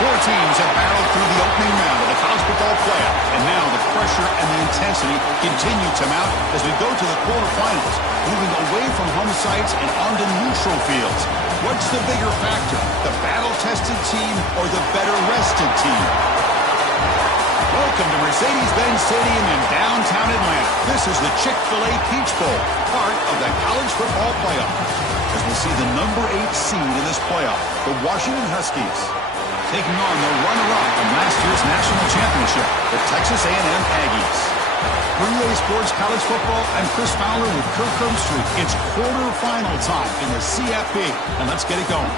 Four teams have battled through the opening round of the college football playoff, and now the pressure and the intensity continue to mount as we go to the quarterfinals, moving away from home sites and onto neutral fields. What's the bigger factor, the battle-tested team or the better-rested team? Welcome to Mercedes-Benz Stadium in downtown Atlanta. This is the Chick-fil-A Peach Bowl, part of the college football playoff. As we'll see the number 8 seed in this playoff, the Washington Huskies, taking on the runner-up from last year's national championship, the Texas A&M Aggies. For EA Sports College Football, I'm Chris Fowler with Kirk Herbstreit. It's quarterfinal time in the CFP, and let's get it going.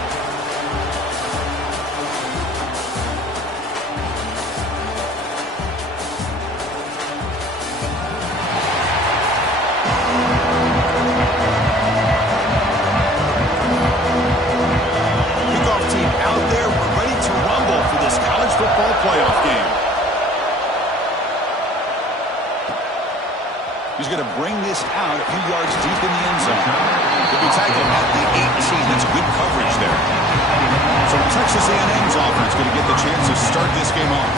Playoff game. He's going to bring this out a few yards deep in the end zone. He'll be tackled at the 18. That's good coverage there. So Texas A&M's offense going to get the chance to start this game off.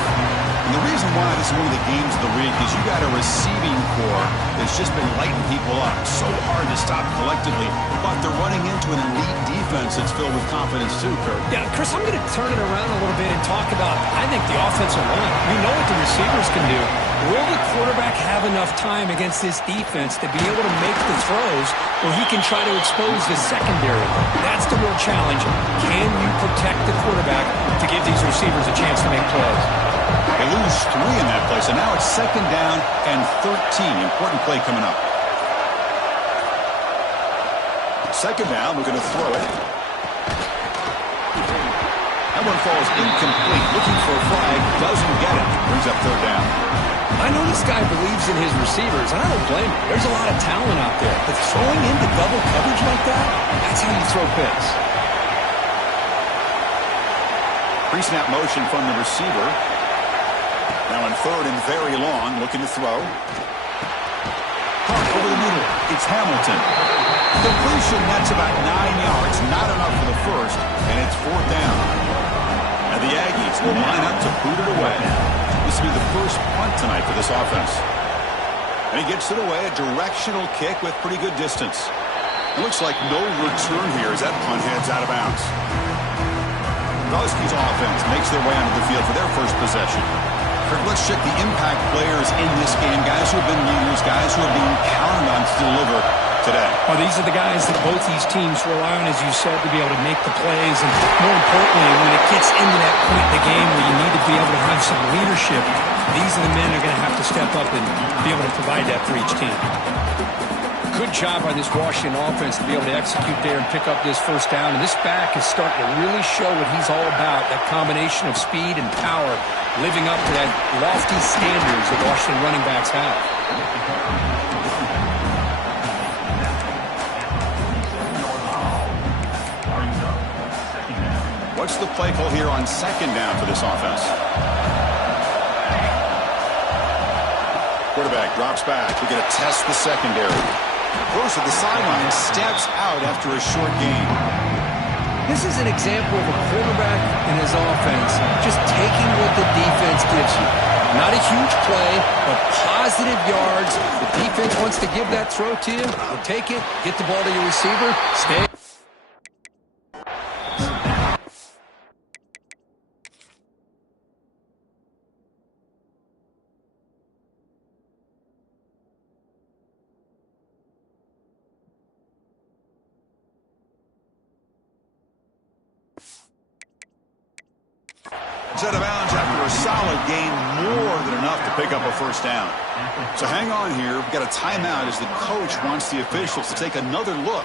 And the reason why this is one of the games of the week is you got a receiving core that's just been lighting people up. So hard to stop collectively, but they're running into an elite defense that's filled with confidence too, Kurt. Yeah, Chris, I'm going to turn it around a little bit and talk about, I think, the offensive line. We know what the receivers can do. Will the quarterback have enough time against this defense to be able to make the throws where he can try to expose the secondary? That's the real challenge. Can you protect the quarterback to give these receivers a chance to make plays? They lose 3 in that play, so now it's 2nd down and 13. Important play coming up. 2nd down, we're going to throw it. That one falls incomplete. Looking for a flag, doesn't get it. Brings up 3rd down. I know this guy believes in his receivers, and I don't blame him. There's a lot of talent out there. But throwing into double coverage like that, that's how you throw picks. Pre-snap motion from the receiver. Now in 3rd and very long, looking to throw. Hard over the middle. It's Hamilton. Completion, that's about 9 yards. Not enough for the first, and it's 4th down. And the Aggies will line up to boot it away. This will be the first punt tonight for this offense. And he gets it away, a directional kick with pretty good distance. It looks like no return here as that punt heads out of bounds. The Huskies offense makes their way onto the field for their first possession. Let's check the impact players in this game, guys who have been leaders, guys who are being counted on to deliver today. Well, these are the guys that both these teams rely on, as you said, to be able to make the plays. And more importantly, when it gets into that point in the game where you need to be able to have some leadership, these are the men that are going to have to step up and be able to provide that for each team. Good job by this Washington offense to be able to execute there and pick up this 1st down. And this back is starting to really show what he's all about, that combination of speed and power, living up to that lofty standards that Washington running backs have. What's the play call here on 2nd down for this offense? Quarterback drops back. We're going to test the secondary. Close at the sideline, steps out after a short gain. This is an example of a quarterback and his offense just taking what the defense gives you. Not a huge play, but positive yards. The defense wants to give that throw to you. You'll take it, get the ball to your receiver, stay. Out of bounds after a solid gain, more than enough to pick up a 1st down. So hang on here. We've got a timeout as the coach wants the officials to take another look.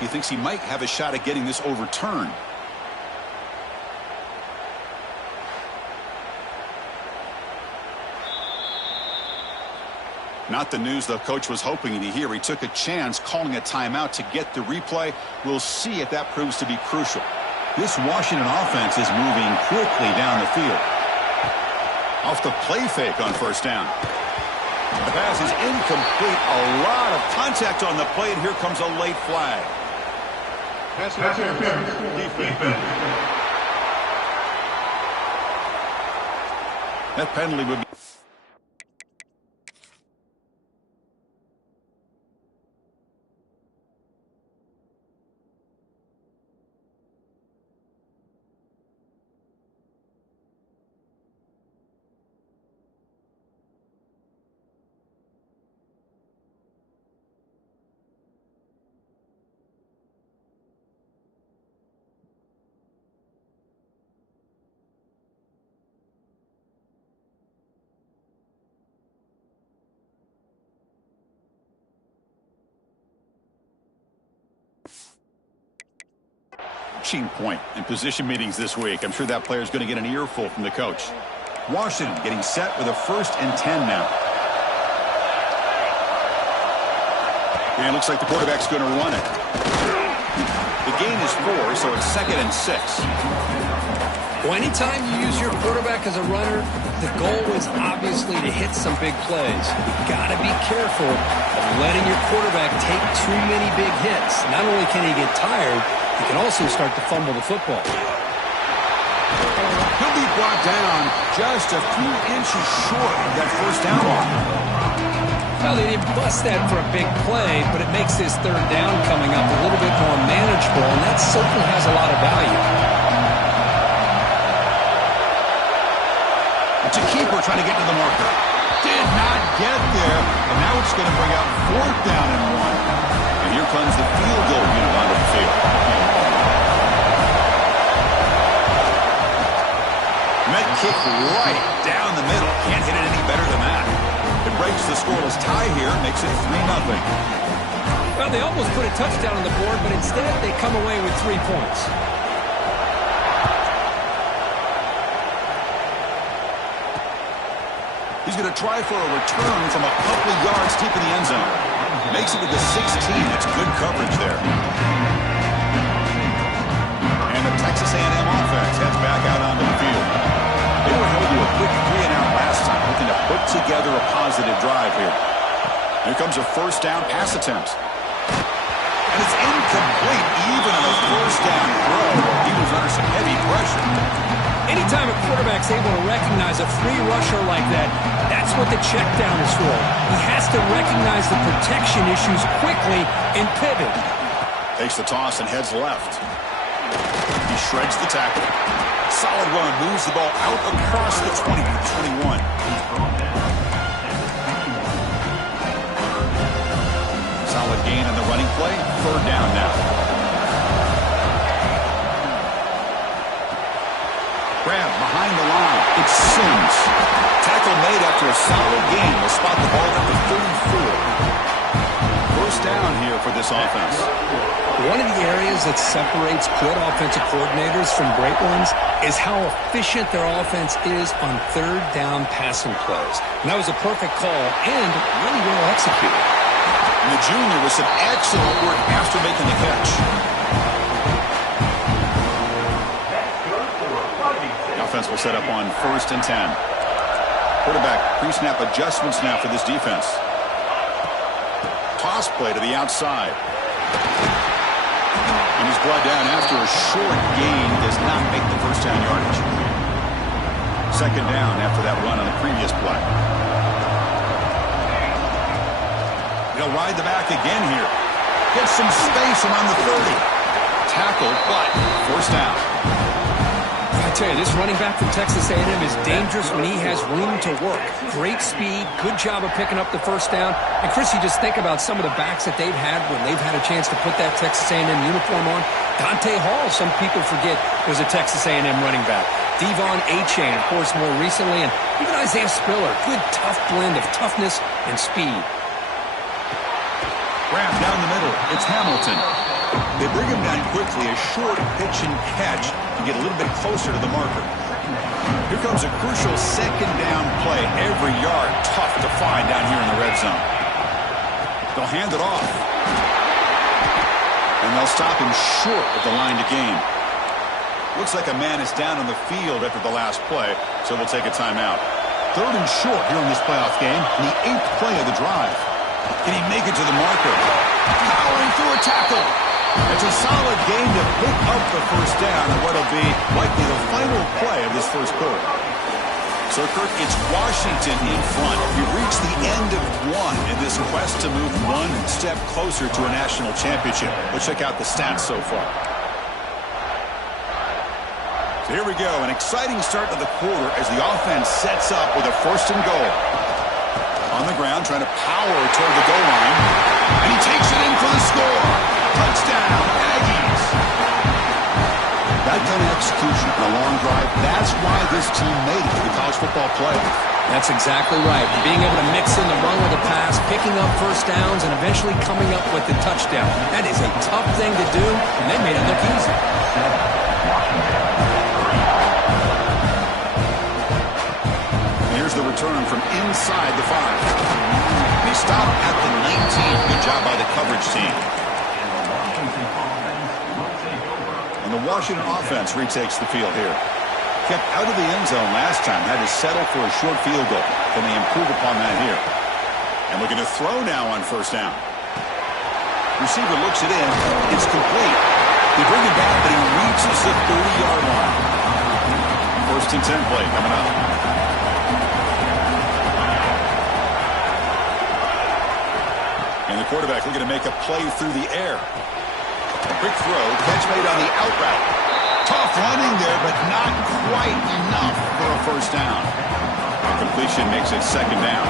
He thinks he might have a shot at getting this overturned. Not the news the coach was hoping to hear. He took a chance calling a timeout to get the replay. We'll see if that proves to be crucial. This Washington offense is moving quickly down the field. Off the play fake on 1st down. The pass is incomplete. A lot of contact on the play, and here comes a late flag. Pass interference. Defense. That penalty would be... point in position meetings this week. I'm sure that player is going to get an earful from the coach. Washington getting set with a 1st and 10 now. And it looks like the quarterback's going to run it. The gain is 4, so it's 2nd and 6. Well, anytime you use your quarterback as a runner, the goal is obviously to hit some big plays. You've got to be careful of letting your quarterback take too many big hits. Not only can he get tired, he can also start to fumble the football. He'll be brought down just a few inches short of that 1st down mark. Well, they didn't bust that for a big play, but it makes this 3rd down coming up a little bit more manageable, and that certainly has a lot of value. It's a keeper trying to get to the marker. Did not get there, and now it's going to bring up 4th down and 1. And here comes the field goal unit onto the field. Met kick right down the middle. Can't hit it any better than that. It breaks the scoreless tie here, makes it 3-0. Well, they almost put a touchdown on the board, but instead they come away with 3 points. He's going to try for a return from a couple of yards deep in the end zone. Makes it to the 16. That's good coverage there. And the Texas A&M offense heads back out onto the field. They were held to a quick 3-and-out last time, looking to put together a positive drive here. Here comes a 1st down pass attempt. And it's incomplete, even on a 1st down throw. He was under some heavy pressure. Anytime a quarterback's able to recognize a free rusher like that, that's what the check down is for. He has to recognize the protection issues quickly and pivot. Takes the toss and heads left. He shreds the tackle. Solid run, moves the ball out across the 20-21. Solid gain on the running play. 3rd down now. Grab behind the line. It's Sims. Tackle made after a solid gain. Will spot the ball at the 34. 1st down here for this offense. One of the areas that separates good offensive coordinators from great ones is how efficient their offense is on 3rd down passing plays. And that was a perfect call and really well executed. And the junior with some excellent work after making the catch. Offense will set up on 1st and 10. Quarterback pre-snap adjustments now for this defense. Toss play to the outside. And he's brought down after a short gain. Does not make the 1st down yardage. 2nd down after that run on the previous play. He'll ride the back again here. Gets some space around the 30. Tackled, but 1st down. I tell you, this running back from Texas A&M is dangerous when he has room to work. Great speed, good job of picking up the 1st down. And Chris, you just think about some of the backs that they've had when they've had a chance to put that Texas A&M uniform on. Dante Hall, some people forget, was a Texas A&M running back. Devon Achane, of course, more recently, and even Isaiah Spiller. Good, tough blend of toughness and speed. Grab down the middle. It's Hamilton. They bring him down quickly, a short pitch and catch to get a little bit closer to the marker. Here comes a crucial 2nd down play. Every yard tough to find down here in the red zone. They'll hand it off. And they'll stop him short of the line to gain. Looks like a man is down on the field after the last play, so we'll take a timeout. 3rd and short here in this playoff game, and the 8th play of the drive. Can he make it to the marker? Powering through a tackle. It's a solid gain to pick up the 1st down in what will be likely the final play of this 1st quarter. So, Kirk, it's Washington in front. We've reached the end of one in this quest to move one step closer to a national championship. Let's check out the stats so far. So here we go, an exciting start to the quarter as the offense sets up with a 1st and goal. On the ground, trying to power toward the goal line. And he takes it in for the score. Touchdown, Aggies. That kind of execution on a long drive, that's why this team made it to the college football playoff. That's exactly right. Being able to mix in the run with the pass, picking up 1st downs, and eventually coming up with the touchdown. That is a tough thing to do, and they made it look easy. Here's the return from inside the 5. They stop at the 19. Good job by the coverage team. And the Washington offense retakes the field here. Kept out of the end zone last time. Had to settle for a short field goal. Can they improve upon that here? And looking to throw now on 1st down. Receiver looks it in. It's complete. They bring it back, but he reaches the 30-yard line. 1st and 10 play coming up. And the quarterback looking to make a play through the air. A quick throw, catch made on the out route. Tough running there, but not quite enough for a 1st down. A completion makes it 2nd down.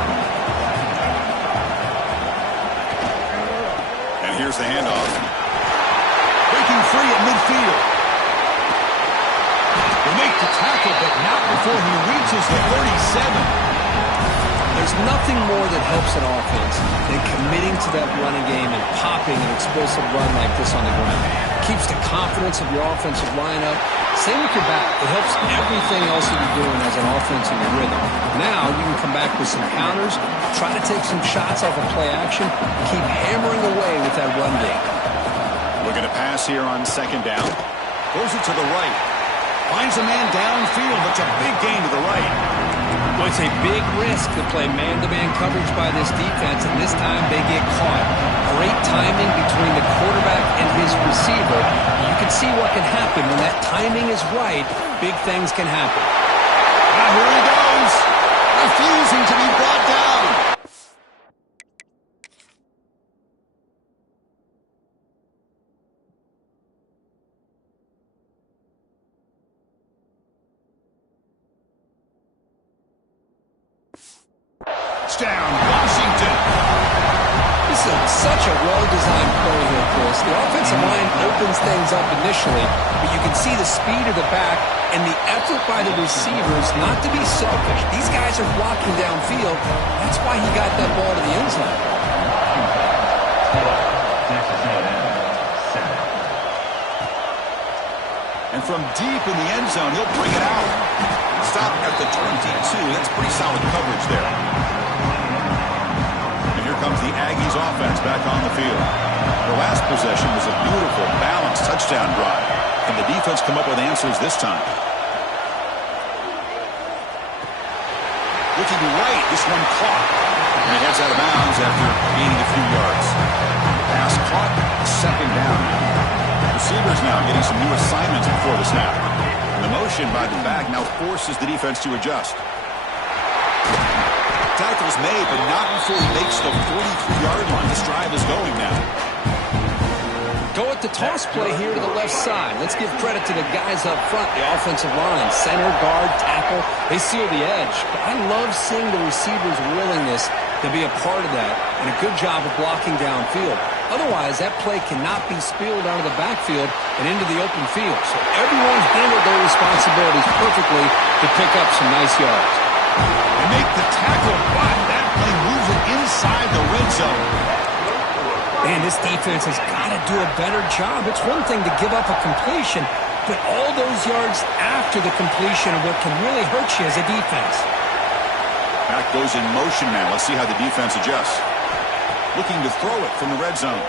And here's the handoff. Breaking free at midfield. They make the tackle, but not before he reaches the 37. There's nothing more that helps an offense than committing to that running game and popping an explosive run like this on the ground. It keeps the confidence of your offensive lineup. Same with your back. It helps everything else that you're doing as an offense in your rhythm. Now you can come back with some counters, try to take some shots off of play action, and keep hammering away with that run game. Looking to pass here on 2nd down. Throws it to the right. Finds a man downfield. That's a big gain to the right. Well, it's a big risk to play man-to-man coverage by this defense, and this time they get caught. Great timing between the quarterback and his receiver. You can see what can happen when that timing is right. Big things can happen. Now here he goes, refusing to be brought down. Down, Washington. This is such a well-designed play here, Chris. The offensive line opens things up initially, but you can see the speed of the back and the effort by the receivers not to be selfish. These guys are blocking downfield. That's why he got that ball to the end zone. And from deep in the end zone, he'll bring it out. Stop at the 22. That's pretty solid coverage there. Comes the Aggies offense back on the field. The last possession was a beautiful, balanced touchdown drive. Can the defense come up with answers this time? Looking right, this one caught. And he heads out of bounds after gaining a few yards. Pass caught, 2nd down. Receivers now getting some new assignments before the snap. And the motion by the back now forces the defense to adjust. Tackle's made, but not before he makes the 43-yard line. This drive is going now. Go at the toss play here to the left side. Let's give credit to the guys up front, the offensive line, center, guard, tackle. They seal the edge. But I love seeing the receivers' willingness to be a part of that and a good job of blocking downfield. Otherwise, that play cannot be spilled out of the backfield and into the open field. So everyone handled their responsibilities perfectly to pick up some nice yards. They make the tackle, but that play moves it inside the red zone. Man, this defense has got to do a better job. It's one thing to give up a completion, but all those yards after the completion are what can really hurt you as a defense. Back goes in motion now. Let's see how the defense adjusts. Looking to throw it from the red zone.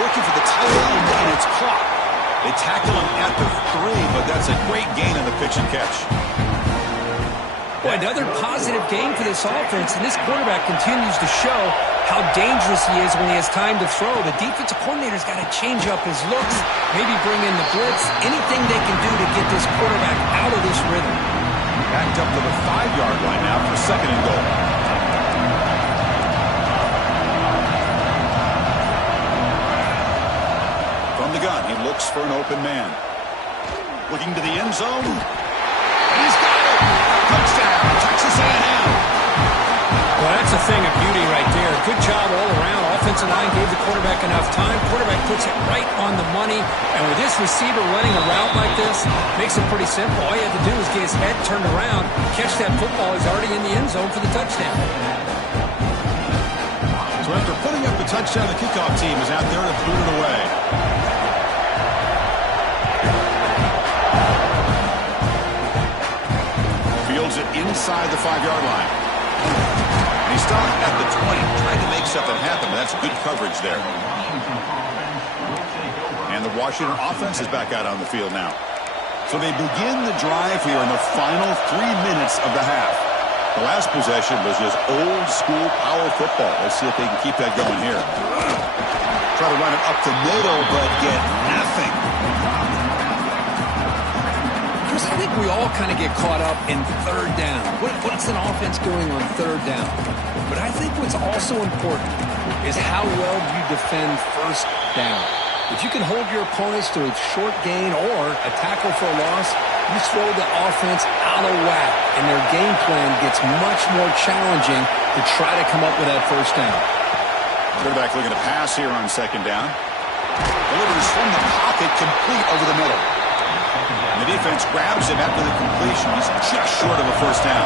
Looking for the tight end, and it's caught. They tackle him at the 3, but that's a great gain on the pitch and catch. Boy, another positive game for this offense, and this quarterback continues to show how dangerous he is when he has time to throw. The defensive coordinator's got to change up his looks, maybe bring in the blitz, anything they can do to get this quarterback out of this rhythm. Backed up to the 5-yard line now for second and goal. From the gun, he looks for an open man. Looking to the end zone. And he's got it. Touchdown, Texas A&M. Well, that's a thing of beauty right there. Good job all around. Offensive line gave the quarterback enough time. Quarterback puts it right on the money. And with this receiver running a route like this, makes it pretty simple. All you have to do is get his head turned around, catch that football. He's already in the end zone for the touchdown. So after putting up the touchdown, the kickoff team is out there to boot it away. Fields it inside the 5-yard line. He stopped at the 20, trying to make something happen, but that's good coverage there. And the Washington offense is back out on the field now. So they begin the drive here in the final 3 minutes of the half. The last possession was just old-school power football. Let's see if they can keep that going here. Try to run it up the middle, but get nothing. Chris, I think we all kind of get caught up in third down. What's an offense doing on third down? But I think what's also important is how well you defend first down. If you can hold your opponents to a short gain or a tackle for a loss, you throw the offense out of whack, and their game plan gets much more challenging to try to come up with that first down. Quarterback looking to pass here on second down. Delivers from the pocket, complete over the middle. And the defense grabs him after the completion. He's just short of a first down.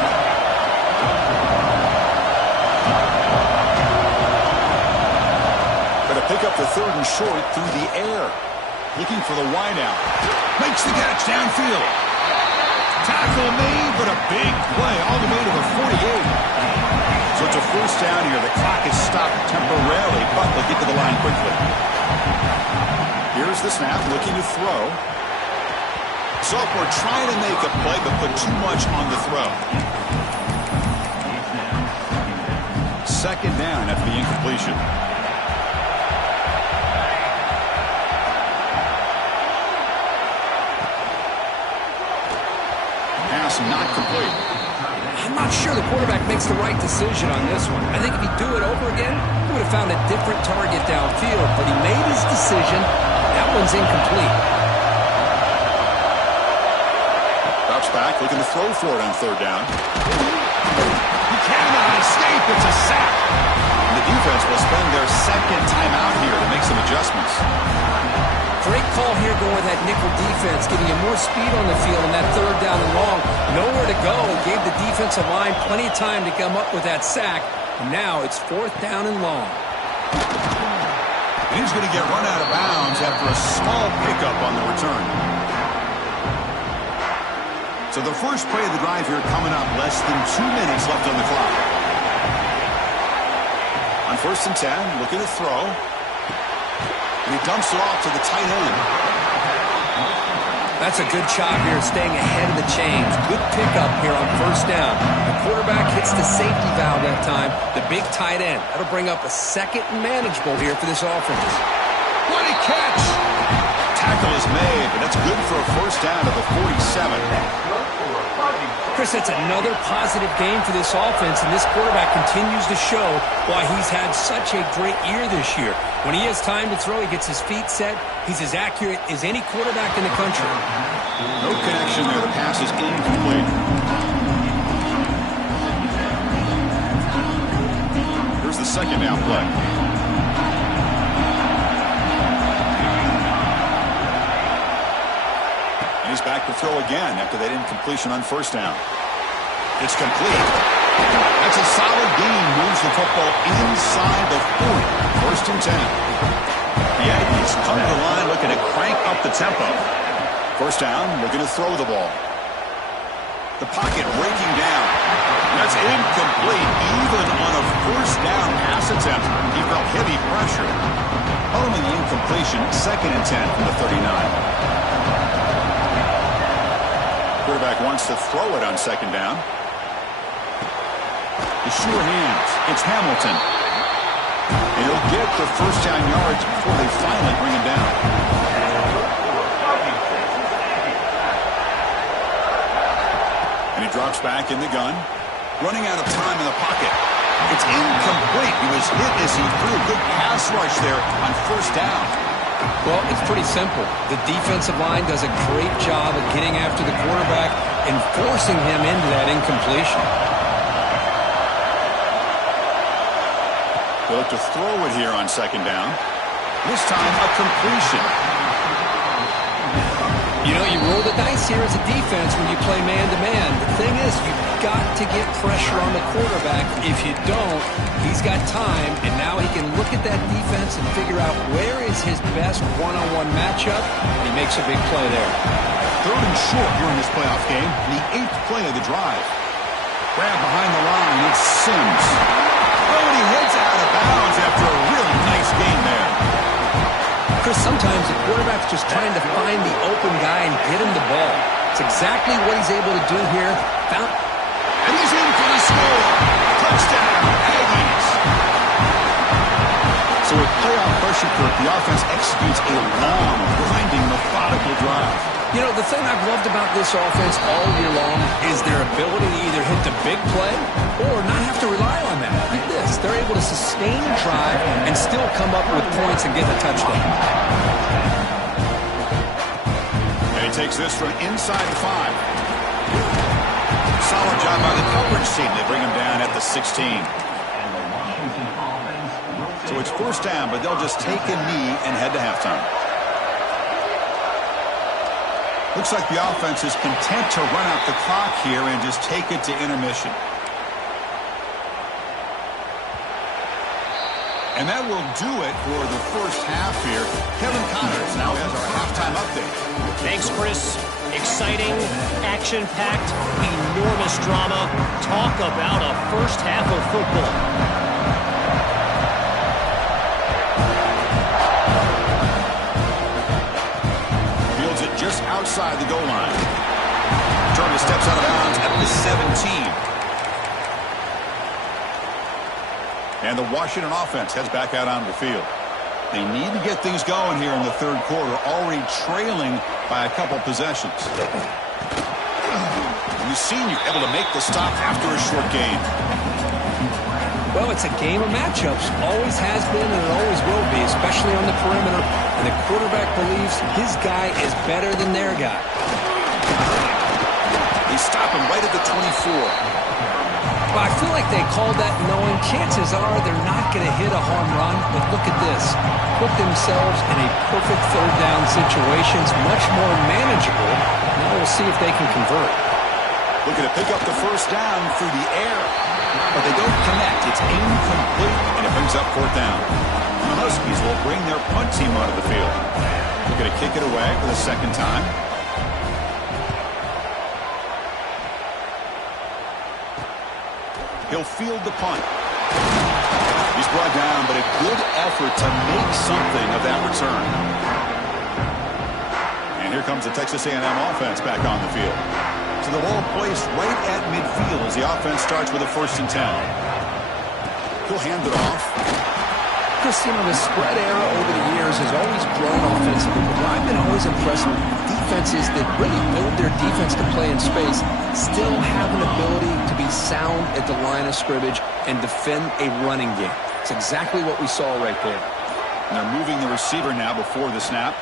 Going to pick up the third and short through the air. Looking for the wideout. Makes the catch downfield. Tackle made, but a big play all the way to the 48. So it's a first down here. The clock is stopped temporarily, but they'll get to the line quickly. Here's the snap, looking to throw. So we're trying to make a play, but put too much on the throw. Second down after the incompletion. Pass not complete. I'm not sure the quarterback makes the right decision on this one. I think if he'd do it over again, he would have found a different target downfield, but he made his decision. That one's incomplete. Back, looking to throw for it on third down. He cannot escape. It's a sack. And the defense will spend their second timeout here to make some adjustments. Great call here going with that nickel defense, giving you more speed on the field on that third down and long. Nowhere to go. Gave the defensive line plenty of time to come up with that sack. And now it's fourth down and long. And he's going to get run out of bounds after a small pickup on the return. So the first play of the drive here coming up, less than 2 minutes left on the clock. On first and 10, looking to throw. And he dumps it off to the tight end. That's a good job here, staying ahead of the chains. Good pickup here on first down. The quarterback hits the safety valve that time, the big tight end. That'll bring up a second and manageable here for this offense. What a catch! Tackle is made, but that's good for a first down to the 47. Chris, it's another positive game for this offense, and this quarterback continues to show why he's had such a great year this year. When he has time to throw, he gets his feet set. He's as accurate as any quarterback in the country. No connection there. The pass is incomplete. Here's the second down play. He's back to throw again after that incompletion on first down. It's complete. That's a solid gain. Moves the football inside the 40. First and 10. The Aggies come to the line looking to crank up the tempo. First down, looking to throw the ball. The pocket breaking down. That's incomplete. Even on a first down pass attempt, he felt heavy pressure. Following the incompletion, second and 10 from the 39. Quarterback wants to throw it on second down. The sure hands. It's Hamilton. And he'll get the first down yards before they finally bring him down. And he drops Drops back in the gun. Running out of time in the pocket. It's incomplete. He was hit as he threw a good pass rush there on first down. Well, it's pretty simple. The defensive line does a great job of getting after the quarterback and forcing him into that incompletion. They'll look to throw it here on second down. This time, a completion. You know, you roll the dice here as a defense when you play man-to-man. The thing is, you've got to get pressure on the quarterback. If you don't, he's got time, and now he can look at that defense and figure out where is his best one-on-one matchup, and he makes a big play there. 3rd and short here in this playoff game, the 8th play of the drive. Grab behind the line, it's Sims. Oh, and he heads out of bounds after a really nice gain there. Chris, sometimes the quarterback's just trying to find the open guy and get him the ball. It's exactly what he's able to do here. And he's in for the score. Touchdown, Aggies. So with playoff pressure, Kirk, the offense executes a long, grinding, methodical drive. You know, the thing I've loved about this offense all year long is their ability to either hit the big play or not have to rely on that. Like this, they're able to sustain a drive and still come up with points and get a touchdown. And he takes this from inside the 5. Solid job by the coverage team. They bring him down at the 16. So it's first down, but they'll just take a knee and head to halftime. Looks like the offense is content to run out the clock here and just take it to intermission. And that will do it for the first half here. Kevin Connors now has our halftime update. Thanks, Chris. Exciting, action-packed, enormous drama. Talk about a first half of football. Just outside the goal line. Turner steps out of bounds at the 17. And the Washington offense heads back out onto the field. They need to get things going here in the 3rd quarter, already trailing by a couple possessions. And the senior able to make the stop after a short gain. Well, it's a game of matchups. Always has been and it always will be, especially on the perimeter. And the quarterback believes his guy is better than their guy. They stop him right at the 24. Well, I feel like they called that knowing chances are they're not going to hit a home run. But look at this. Put themselves in a perfect 3rd down situation. It's much more manageable. Now we'll see if they can convert. Looking to pick up the first down through the air. But they don't connect. It's incomplete, and it brings up 4th down. And the Huskies will bring their punt team onto the field. They're going to kick it away for the 2nd time. He'll field the punt. He's brought down, but a good effort to make something of that return. And here comes the Texas A&M offense back on the field. So the ball placed right at midfield as the offense starts with a 1st and 10. He'll hand it off. Chris, you know, the spread era over the years has always grown offensively. But I've been always impressed with defenses that really build their defense to play in space, still have an ability to be sound at the line of scrimmage and defend a running game. It's exactly what we saw right there. And they're moving the receiver now before the snap.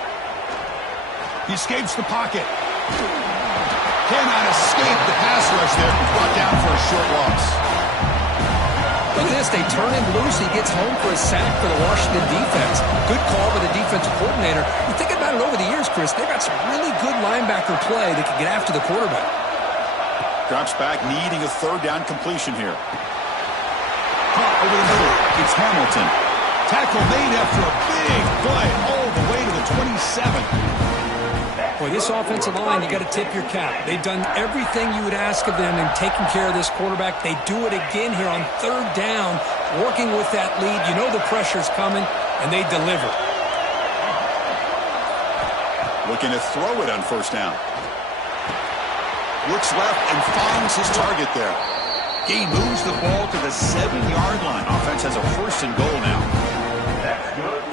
He escapes the pocket. Cannot escape the pass rush there. Brought down for a short loss. Look at this. They turn him loose. He gets home for a sack for the Washington defense. Good call by the defensive coordinator. You think about it over the years, Chris, they've got some really good linebacker play that can get after the quarterback. Drops back, needing a 3rd down completion here. Caught over the middle. It's Hamilton. Tackle made after a big play all the way to the 27. Boy, this offensive line, you got to tip your cap. They've done everything you would ask of them in taking care of this quarterback. They do it again here on 3rd down, working with that lead. You know the pressure's coming, and they deliver. Looking to throw it on 1st down. Looks left and finds his target there. He moves the ball to the 7-yard line. Offense has a 1st and goal now.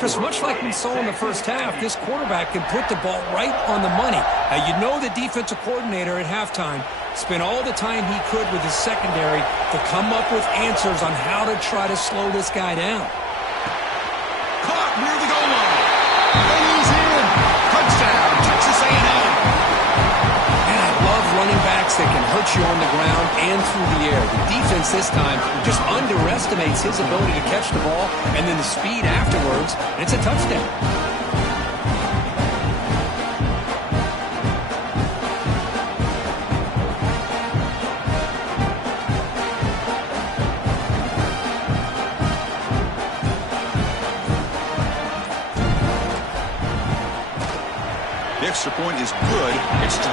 Chris, much like we saw in the first half, this quarterback can put the ball right on the money. Now, you know the defensive coordinator at halftime Spent all the time he could with his secondary to come up with answers on how to try to slow this guy down. Caught near the goal line. And he's in. Touchdown, Texas A&M. And I love running backs that can hurt you on the ground and through the air. The defense this time just underestimates his ability to catch the ball and then the speed afterwards. And it's a touchdown. The extra point is good. It's 28-10.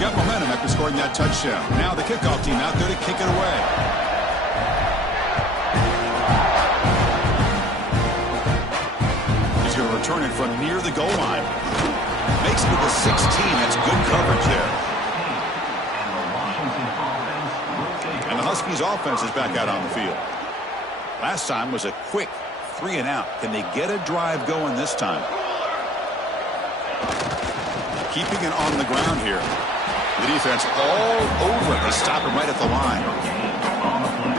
Got momentum after scoring that touchdown. Now the kickoff team out there to kick it away. Return it from near the goal line. Makes it to the 16. That's good coverage there. And the Huskies offense is back out on the field. Last time was a quick 3 and out. Can they get a drive going this time? Keeping it on the ground here. The defense all over it. They stop him right at the line.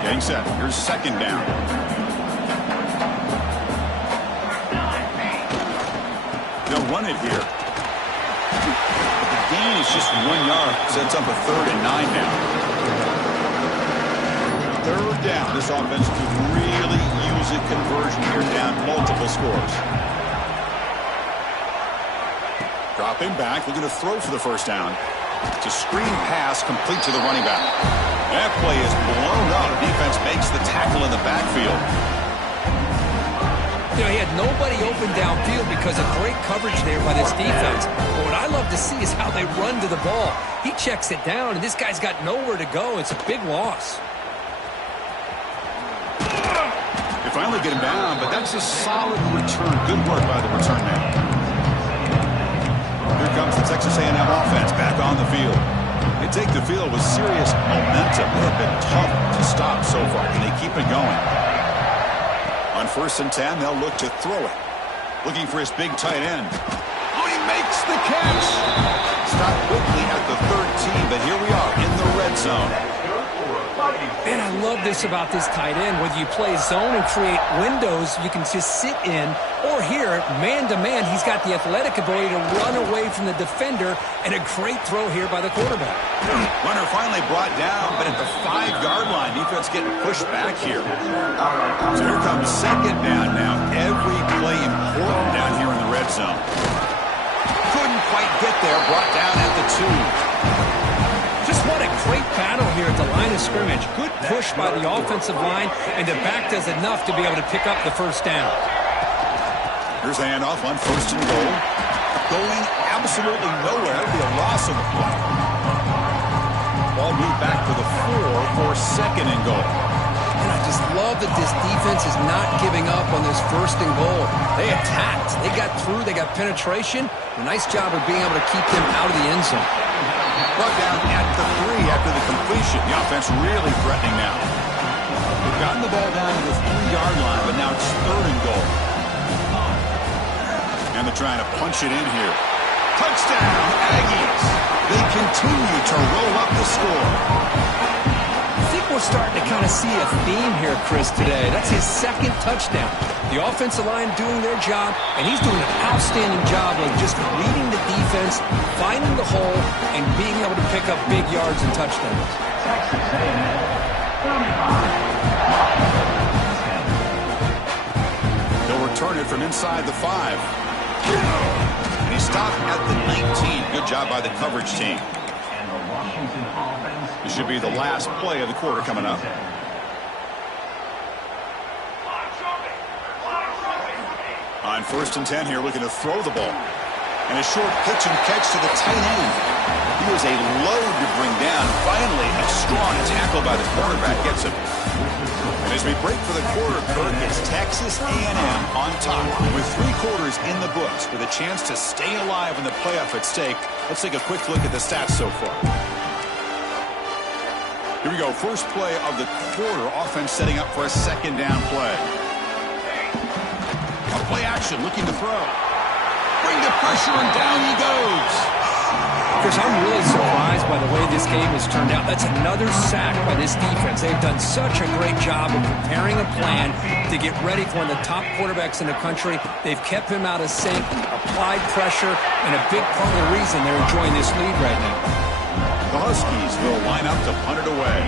Getting set. Here's second down. They'll run it here. But the gain is just 1 yard. Sets up a 3rd and 9 now. 3rd down. This offense could really use a conversion here, down multiple scores. Dropping back, looking to throw for the first down. It's a screen pass complete to the running back. That play is blown up. Defense makes the tackle in the backfield. You know, he had nobody open downfield because of great coverage there by this defense. But what I love to see is how they run to the ball. He checks it down, and this guy's got nowhere to go. It's a big loss. They finally get him down, but that's a solid return. Good work by the return man. Here comes the Texas A&M offense back on the field. They take the field with serious momentum. They have been tough to stop so far. Can they keep it going? On 1st and 10, they'll look to throw it. Looking for his big tight end. Oh, he makes the catch. Stopped quickly at the 13, but here we are in the red zone. Man, I love this about this tight end. Whether you play zone and create windows you can just sit in, or here, man-to-man, he's got the athletic ability to run away from the defender, and a great throw here by the quarterback. Runner finally brought down, but at the 5-yard line, defense getting pushed back here. So here comes second down now. Every play important down here in the red zone. Couldn't quite get there, brought down at the 2. Just what a great battle here at the line of scrimmage. Good push by the offensive line, and the back does enough to be able to pick up the first down. Here's the handoff on 1st and goal. Going absolutely nowhere. That would be a loss of the play. Ball moved back to the 4 for 2nd and goal. And I just love that this defense is not giving up on this 1st and goal. They attacked. They got through. They got penetration. A nice job of being able to keep them out of the end zone. Brought down at the 3 after the completion. The offense really threatening now. They've gotten the ball down to the 3-yard line, but now it's 3rd and goal. And they're trying to punch it in here. Touchdown, Aggies. They continue to roll up the score. I think we're starting to kind of see a theme here, Chris, today. That's his 2nd touchdown. The offensive line doing their job, and he's doing an outstanding job of just reading the defense, finding the hole, and being able to pick up big yards and touchdowns. They'll return it from inside the 5. And he stopped at the 19. Good job by the coverage team. This should be the last play of the quarter coming up. On 1st and 10 here, looking to throw the ball. And a short pitch and catch to the tight end. He was a load to bring down. Finally, a strong tackle by the quarterback gets him. And As we break for the quarter, Kirk, it's Texas A&M on top. With 3 quarters in the books, with a chance to stay alive in the playoff at stake, let's take a quick look at the stats so far. Here we go. First play of the quarter. Offense setting up for a second down play. A play action, looking to throw. Bring the pressure, and down he goes. Chris, I'm really surprised by the way this game has turned out. That's another sack by this defense. They've done such a great job of preparing a plan to get ready for one of the top quarterbacks in the country. They've kept him out of sync, applied pressure, and a big part of the reason they're enjoying this lead right now. The Huskies will line up to punt it away.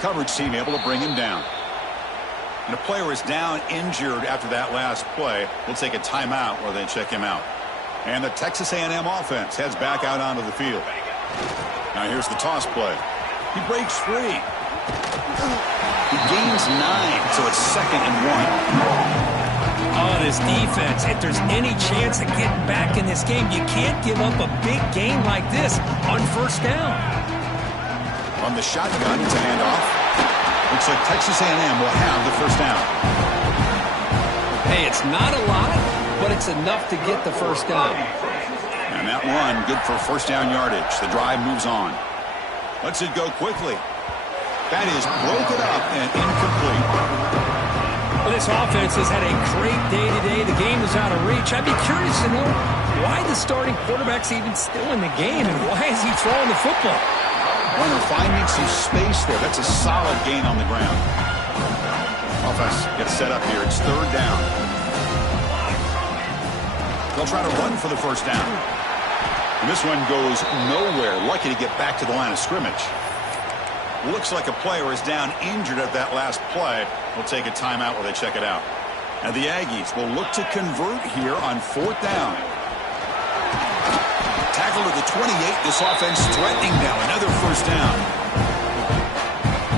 Coverage team able to bring him down. And a player is down injured after that last play. We'll take a timeout while they check him out. And the Texas A&M offense heads back out onto the field. Now here's the toss play. He breaks free. He gains 9, so it's 2nd and 1. Oh, this defense, if there's any chance of getting back in this game, you can't give up a big game like this on first down. From the shotgun, it's a handoff. Looks like Texas A&M will have the first down. Hey, it's not a lot, but it's enough to get the first down. And that run, good for first down yardage. The drive moves on. Lets it go quickly. That is broken up and incomplete. Well, this offense has had a great day today. The game is out of reach. I'd be curious to know why the starting quarterback's even still in the game, and why is he throwing the football? Runner finding some space there. That's a solid gain on the ground. Offense gets set up here. It's 3rd down. They'll try to run for the first down. And this one goes nowhere. Lucky to get back to the line of scrimmage. Looks like a player is down injured at that last play. We'll take a timeout while they check it out. And the Aggies will look to convert here on 4th down. Tackle to the 28. This offense threatening now. Another first down.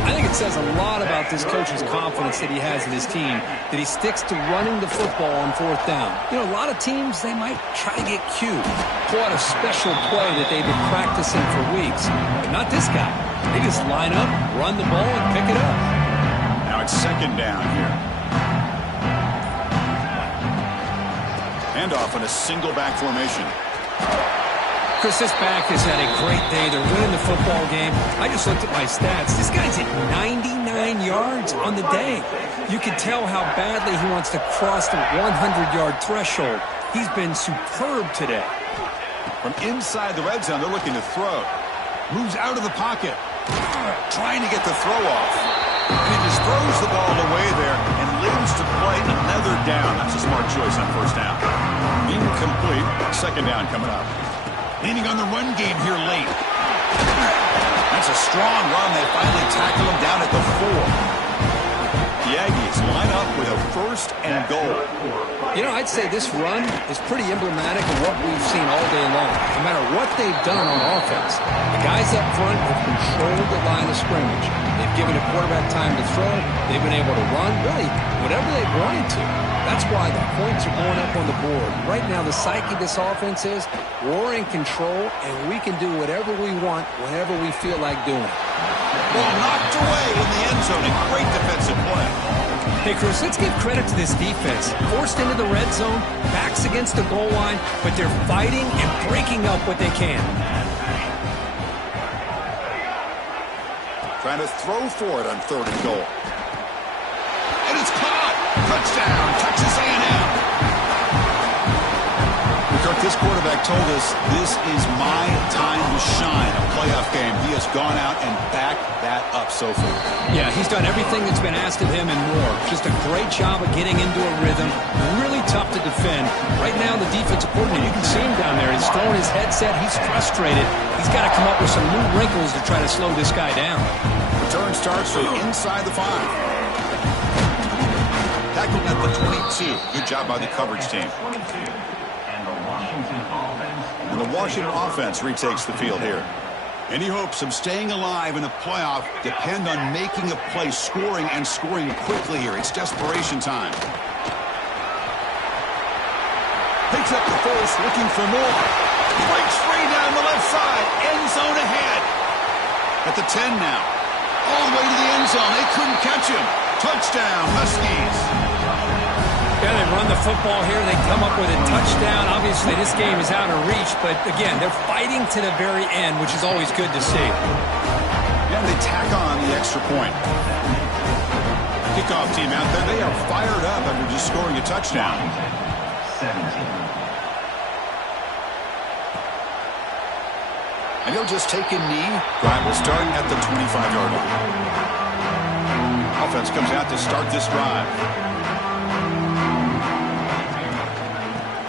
I think it says a lot about this coach's confidence that he has in his team, that he sticks to running the football on 4th down. You know, a lot of teams, they might try to get cute, pull out a special play that they've been practicing for weeks. But not this guy. They just line up, run the ball, and pick it up. Now it's 2nd down here. Handoff in a single back formation. Chris, this back has had a great day. They're winning the football game. I just looked at my stats. This guy's at 99 yards on the day. You can tell how badly he wants to cross the 100-yard threshold. He's been superb today. From inside the red zone, they're looking to throw. Moves out of the pocket. Trying to get the throw off. And he just throws the ball away there and lives to play another down. That's a smart choice on first down. Incomplete. 2nd down coming up. Leaning on the run game here late. That's a strong run. They finally tackle him down at the 4. The Aggies line up with a 1st and goal. You know, I'd say this run is pretty emblematic of what we've seen all day long. No matter what they've done on offense, the guys up front have controlled the line of scrimmage. They've given the quarterback time to throw. They've been able to run, really, whatever they've wanted to. That's why the points are going up on the board. Right now, the psyche of this offense is we're in control, and we can do whatever we want whenever we feel like doing it. Ball knocked away in the end zone. A great defensive play. Hey, Chris, let's give credit to this defense. Forced into the red zone, backs against the goal line, but they're fighting and breaking up what they can. Trying to throw for it on 3rd and goal. And it's caught. Touchdown, Texas A&M. Kirk, this quarterback told us this is my time to shine, a playoff game. He has gone out and backed that up so far. Yeah, he's done everything that's been asked of him and more. Just a great job of getting into a rhythm. Really tough to defend. Right now, the defensive coordinator, you can see him down there. He's throwing his headset. He's frustrated. He's got to come up with some new wrinkles to try to slow this guy down. Return starts from inside the 5. Tackled at the 22. Good job by the coverage team. And the Washington offense retakes the field here. Any hopes of staying alive in a playoff depend on making a play, scoring, and scoring quickly here. It's desperation time. Picks up the force, looking for more. Breaks free down the left side. End zone ahead. At the 10 now. All the way to the end zone. They couldn't catch him. Touchdown, Huskies. Yeah, they run the football here. They come up with a touchdown. Obviously, this game is out of reach, but again, they're fighting to the very end, which is always good to see. And they tack on the extra point. Kickoff team out there. They are fired up after just scoring a touchdown. 17. And he'll just take a knee. Drive will start at the 25-yard line. Offense comes out to start this drive.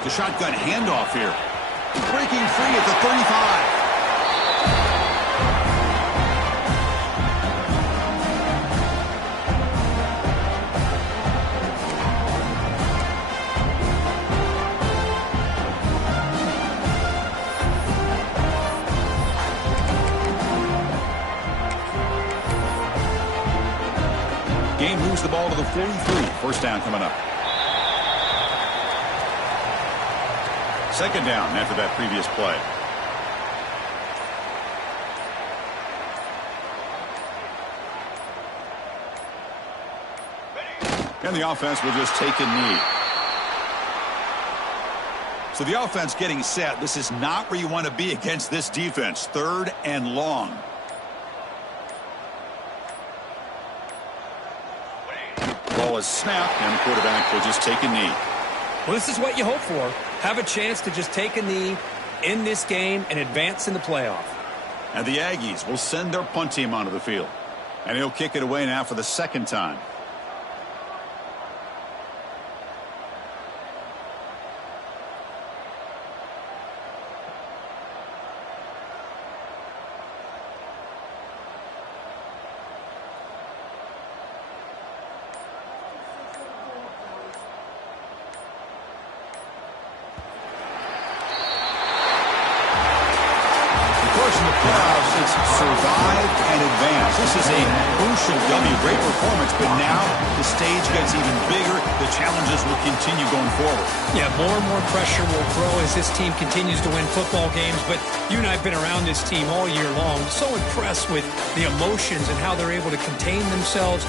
The shotgun handoff here. Breaking free at the 35. Game moves the ball to the 43. First down coming up. Second down after that previous play. And the offense will just take a knee. So the offense getting set. This is not where you want to be against this defense. Third and long. Ball is snapped, and the quarterback will just take a knee. Well, this is what you hope for. Have a chance to just take a knee in this game and advance in the playoff. And the Aggies will send their punt team onto the field. And he'll kick it away now for the second time. Survive and advance. This is a crucial W. Great performance, but now the stage gets even bigger. The challenges will continue going forward. Yeah, more and more pressure will grow as this team continues to win football games. But you and I have been around this team all year long. So impressed with the emotions and how they're able to contain themselves.